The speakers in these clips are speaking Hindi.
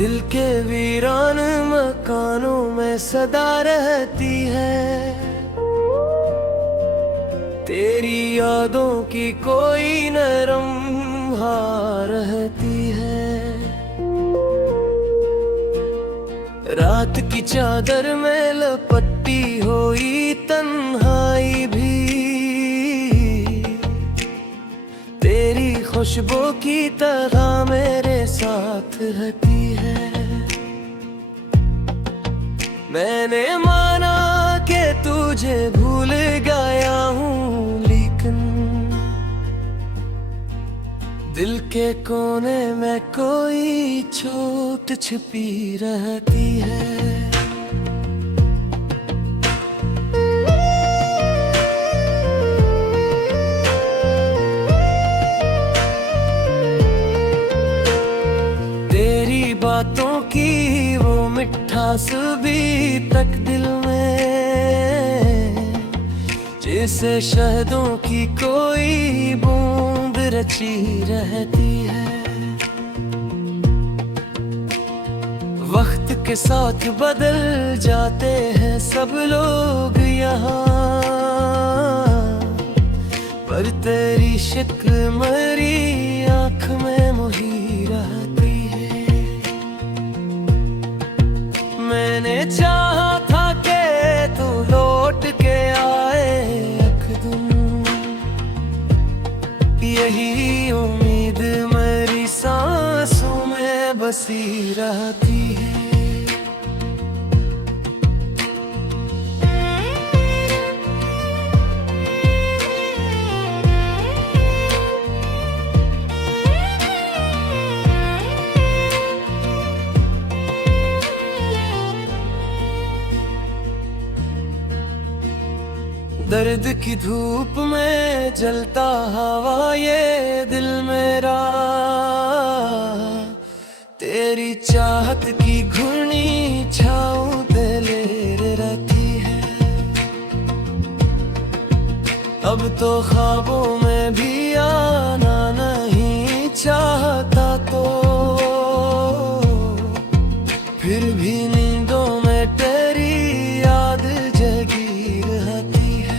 दिल के वीरान मकानों में सदा रहती है, तेरी यादों की कोई नरम हार रहती है। रात की चादर में लपटी हुई तन्हाई भी तेरी खुशबू की तरह मेरे साथ रहती है। मैंने माना कि तुझे भूल गया हूँ, लेकिन दिल के कोने में कोई चोट छिपी रहती है। बातों की वो मिठास भी तक दिल में, जैसे शहदों की कोई बूंद रची रहती है। वक्त के साथ बदल जाते हैं सब लोग यहाँ, पर तेरी शक्ल मेरी आँख में मोही रहती है। मैंने चाहा था कि तू लौट के आए यकदम, यही उम्मीद मेरी सांसों में बसी रहती है। दर्द की धूप में जलता हवा ये दिल मेरा, तेरी चाहत की घुर्नी छाँव ले रहती है। अब तो ख्वाबों में भी आना नहीं चाहता, तो फिर भी नींदों में तेरी याद जगी रहती है।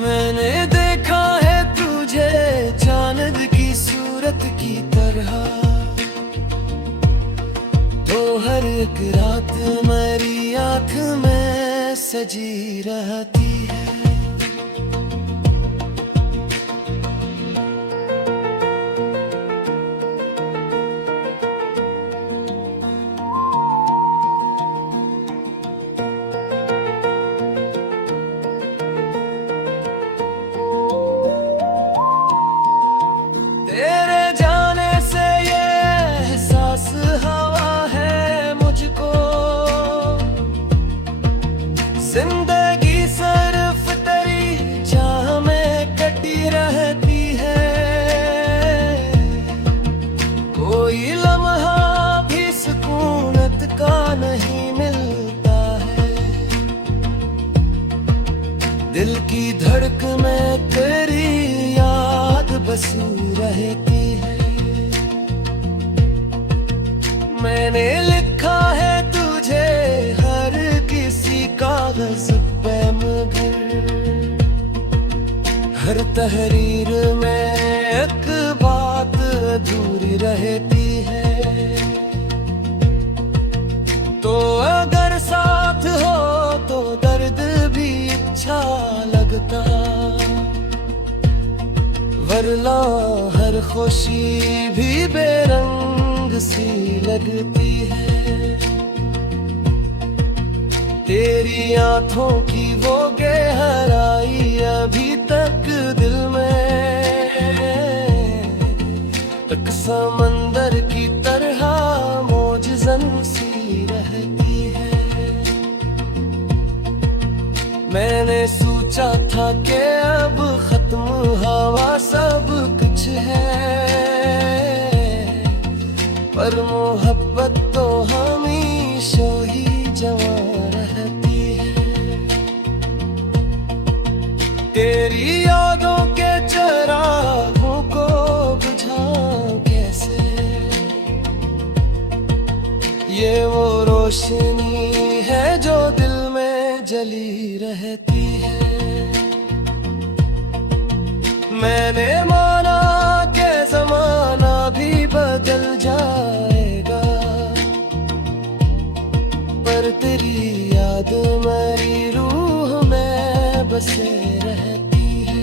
मैंने देखा है तुझे चांद की सूरत की तरह, तो हर एक रात मेरी आँख में सजी रहती है। जिंदगी सिर्फ तेरी चाह में कटी रहती है, कोई लम्हा भी सुकूनत का नहीं मिलता है। दिल की धड़कन में तेरी याद बसी रहती है। मैंने लिखा है तुझे हर किसी कागज पे मगर, हर तहरीर में एक बात अधूरी रहती है। तो अगर साथ हो तो दर्द भी अच्छा लगता, वरना हर खुशी भी बेरंग सी लगती है। तेरी आँखों की वो गहराई अभी तक दिल में एक समंदर की तरह मौजज़न सी रहती है। मैंने सोचा था कि अब खत्म हुआ सब कुछ है, पर मोहब्बत तो हमेशा ही जवां रहती है। तेरी यादों के चरागों को बुझाऊं कैसे, ये वो रोशनी है जो दिल में जली रहती है। मैंने माना कि ज़माना भी बदल जाएगा, पर तेरी याद मेरी रूह में बसे रहती है।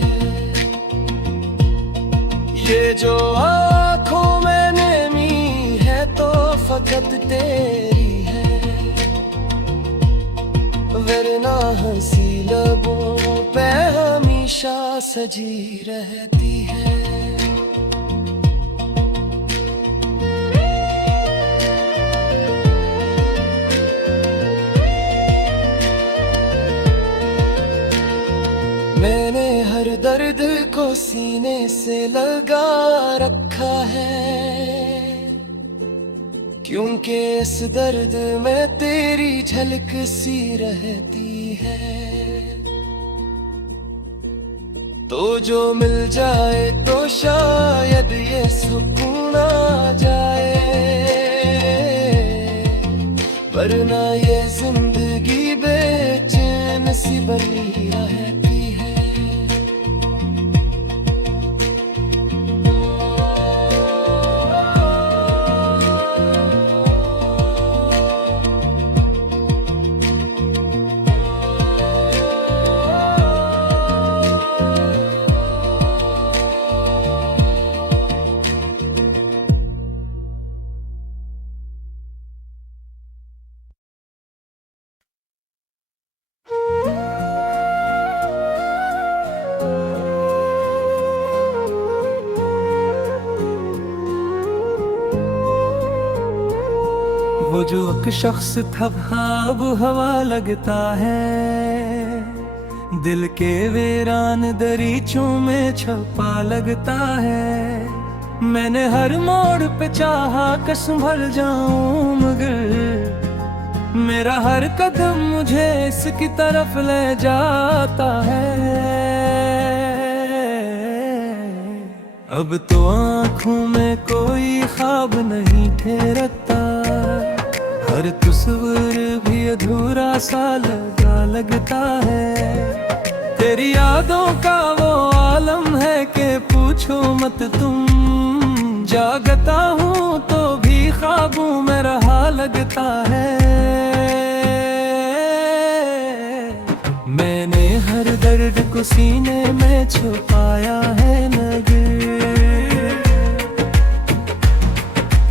ये जो आँखों में नमी है तो फकत तेरी है, वरना हंसी लबों पे हमेशा सजी रहती है। मैंने हर दर्द को सीने से लगा रखा है, क्योंकि इस दर्द में तेरी झलक सी रहती है। तो जो मिल जाए तो शायद ये सुकून आ जाए, वरना ये जिंदगी बेचैन सी बनी रहती है। वो जो एक शख्स था अब हवा लगता है, दिल के वीरान दरीचों में छपा लगता है। मैंने हर मोड़ पे चाहा कसम भर जाऊं, मगर मेरा हर कदम मुझे इसकी तरफ ले जाता है। अब तो आँखों में कोई ख्वाब नहीं ठहरता, हर तस्वीर भी अधूरा सा लगता है। तेरी यादों का वो आलम है कि पूछो मत तुम, जागता हूँ तो भी ख्वाबों में रहा लगता है। मैंने हर दर्द को सीने में छुपाया है, नगर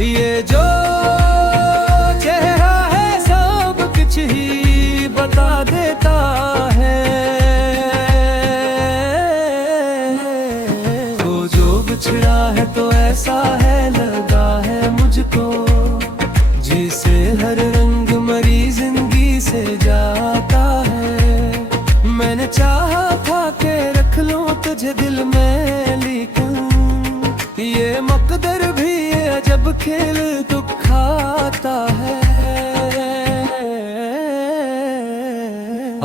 ये जो चेहरा है सब कुछ ही बता देता है। तो जो बिछड़ा है तो ऐसा है लगा है मुझको, जिसे हर रंग मरी जिंदगी से जाता है। मैंने चाहा था कि रख लूं तुझे दिल में, लेकिन ये मकदर भी ये अजब खेल दुखाता है।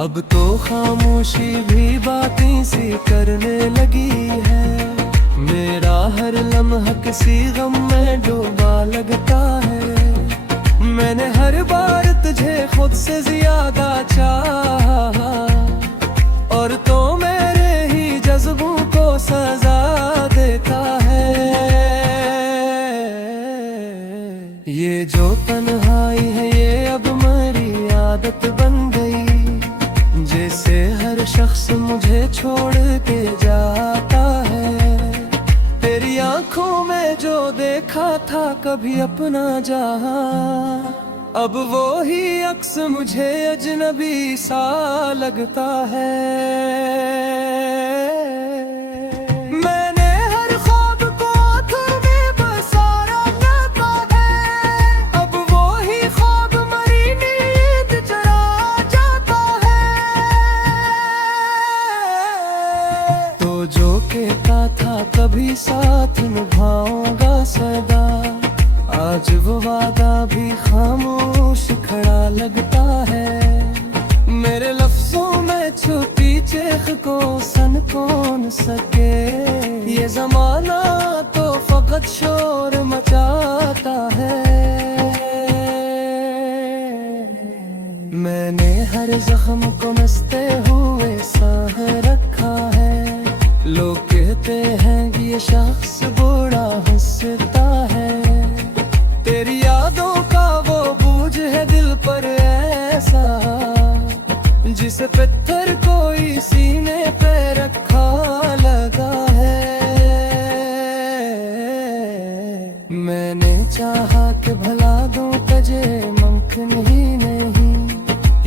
अब तो खामोशी भी बातें सी करने लगी है, मेरा हर लम्हा किसी गम में डूबा लगता है। मैंने हर बार तुझे खुद से ज्यादा चाहा, और तो मेरे ही जज्बों को सजा देता है। ये जो तन्हाई है ये अब मेरी आदत बन गई, जैसे हर शख्स मुझे छोड़ के जाता है। तेरी आंखों में जो देखा था कभी अपना जहां, अब वो ही अक्स मुझे अजनबी सा लगता है। कभी साथ निभाऊंगा सदा, आज वो वादा भी खामोश खड़ा लगता है। मेरे लफ्जों में छुपी चीख को सन कौन सके, ये जमाना तो फकत शोर मचाता है। चाहा कि भला दूं तुझे मुमकिन ही नहीं।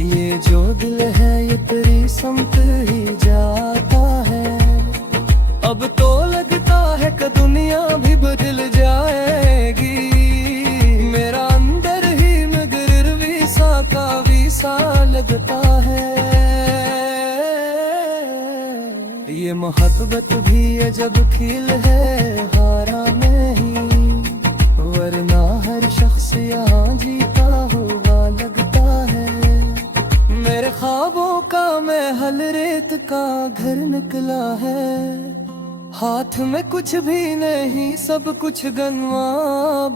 ये जो दिल है ये तेरी समत ही जाता है। अब तो लगता है कि दुनिया भी बदल जाएगी। मेरा अंदर ही मगर वीसा का वीसा लगता है। ये मोहब्बत भी अजब खेल है, हारा नहीं, वरना हर शख्स यहाँ जीता होगा लगता है। मेरे ख्वाबों का महल रेत का घर निकला है। हाथ में कुछ भी नहीं, सब कुछ गंवा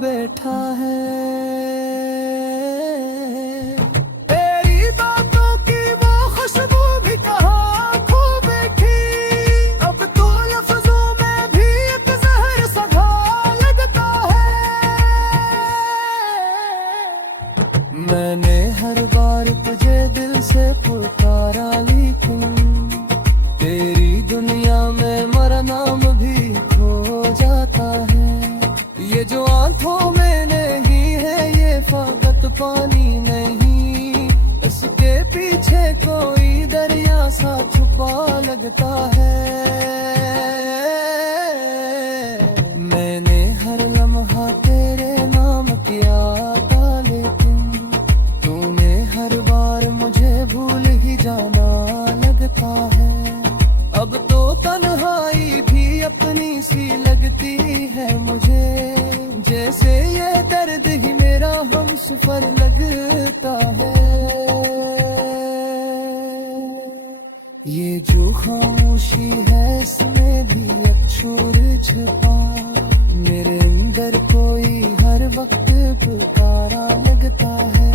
बैठा है। तेरी बातों की वो खुशबू भी कहाँ खो बैठी। अब तो लफ्जों में भी एक जहर सा घा लगता है। मैंने हर बार तुझे दिल से पुकारा, लेकिन तेरी दुनिया में मेरा नाम भी खो जाता है। ये जो आंखों में नहीं है ये फकत पानी नहीं, इसके पीछे कोई दरिया सा छुपा लगता है। मैंने हर लम्हा तेरे नाम किया था, लेकिन तूने हर बार मुझे भूल ही जाना लगता है। अब तो तन्हाई भी अपनी सी लगती है मुझे, जैसे ये दर्द ही मेरा हमसफर लगता है। ये जो खामोशी है इसमें भी एक शोर छिपा, मेरे अंदर कोई हर वक्त पुकारा लगता है।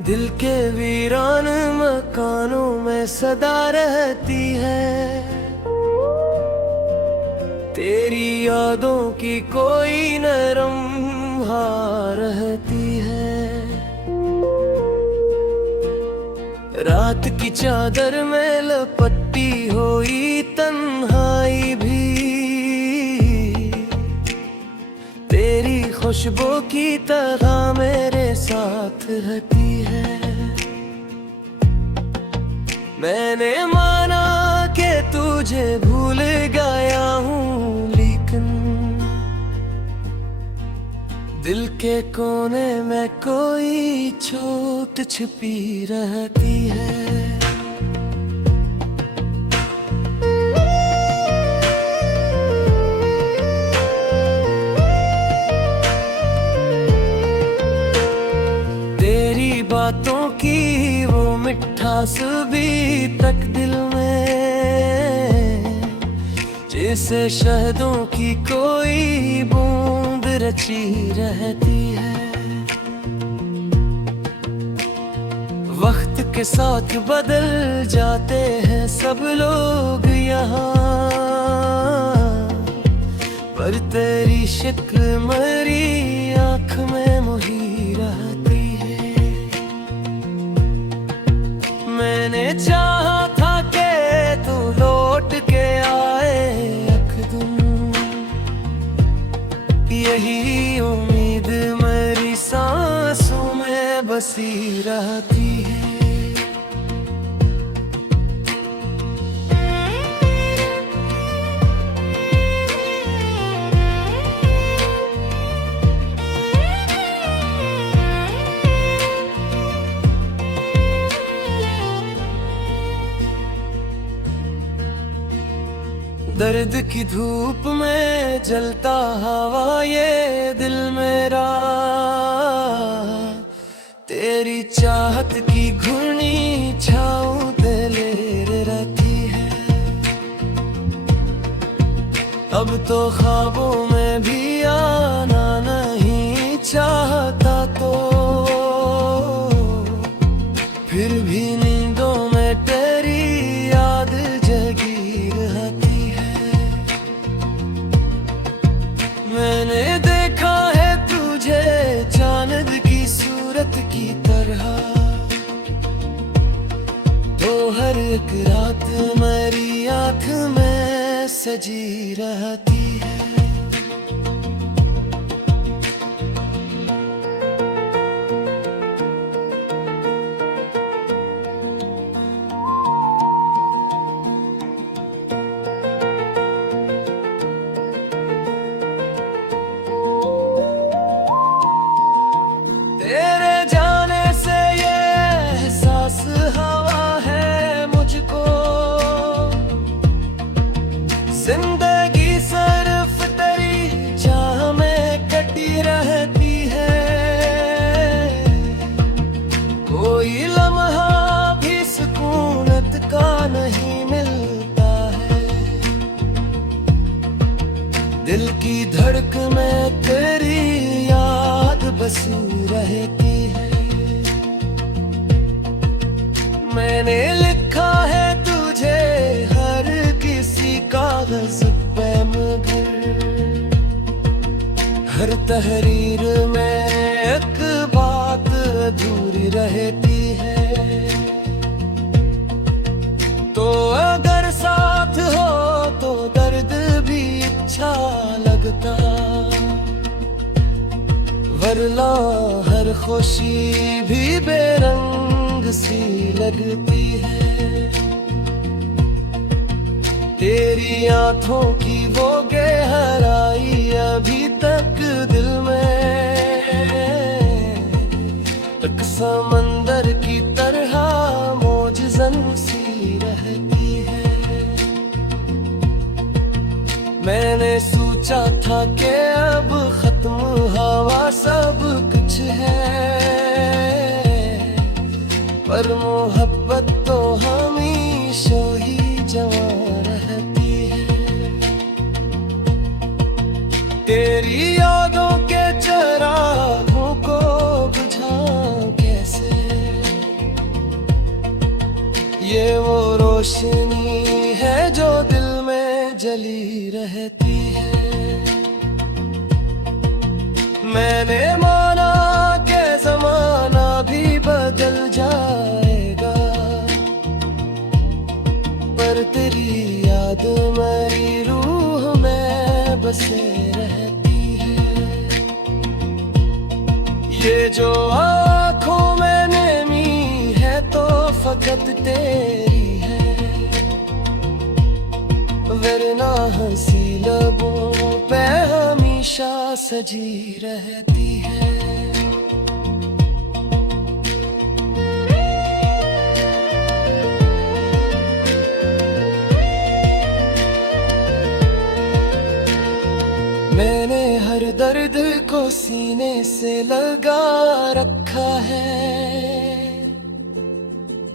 दिल के वीरान मकानों में सदा रहती है तेरी यादों की कोई नरम हार रहती है। रात की चादर में लपटी हुई तन्हाई भी तेरी खुशबू की तरह मेरे साथ रहती है। मैंने माना कि तुझे भूल गया हूँ, लेकिन दिल के कोने में कोई चोट छिपी रहती है। बातों की वो मिठास भी तक दिल में, जैसे शहदों की कोई बूंद रची रहती है। वक्त के साथ बदल जाते हैं सब लोग यहाँ, पर तेरी शक्ल मरी आँख में मोही रहती है। मैंने चाहा था कि तू लौट के आए यकदम, यही उम्मीद मेरी सांसों में बसी रहती है। दर्द की धूप में जलता हवा ये दिल मेरा, तेरी चाहत की घुर्नी छाँव पे ले रहती है। अब तो ख्वाबों में भी आना नहीं चाहता, तो फिर भी नींदों में तेरी याद जगी रहती है। एक रात मेरी आँख में सजी रहती है। तेरे जाने से ये एहसास हवा है मुझको, जिंदगी सिर्फ तेरी चाह में कटी रहती है। कोई लम्हा भी सुकूनत का नहीं मिलता है। दिल की धड़कन में तेरी याद बसी रहती है। मैंने लिखा है तुझे हर किसी कागज पे मगर हर तहरीर में एक बात अधूरी रहती है। तो अगर साथ हो तो दर्द भी अच्छा लगता, वरना हर खुशी भी बेरंग सी लगती है। तेरी आंखों की वो गहराई अभी तक दिल में एक समंदर की तरह मौजज़न सी रहती है। मैंने सोचा था कि अब खत्म हवा सब कुछ है, पर मोहब्बत तो हमेशा ही जवां रहती है। तेरी यादों के चिरागों को बुझाऊं कैसे, ये वो रोशनी है जो दिल में जली रहती है। मैंने माना कि ज़माना भी बदल जाएगा, पर तेरी याद मेरी रूह में बसे रहती है। ये जो आँखों में नमी है तो फकत तेरी है, वरना हंसी लबों पे हमेशा सजी रहती है। मैंने हर दर्द को सीने से लगा रखा है,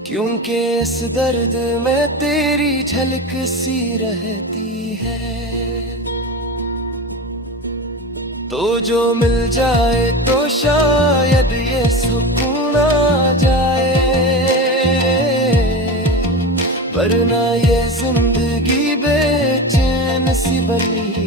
क्योंकि इस दर्द में तेरी झलक सी रहती है। तो जो मिल जाए तो शायद ये सुकून आ जाए, वरना ये जिंदगी बेचैन सी बनी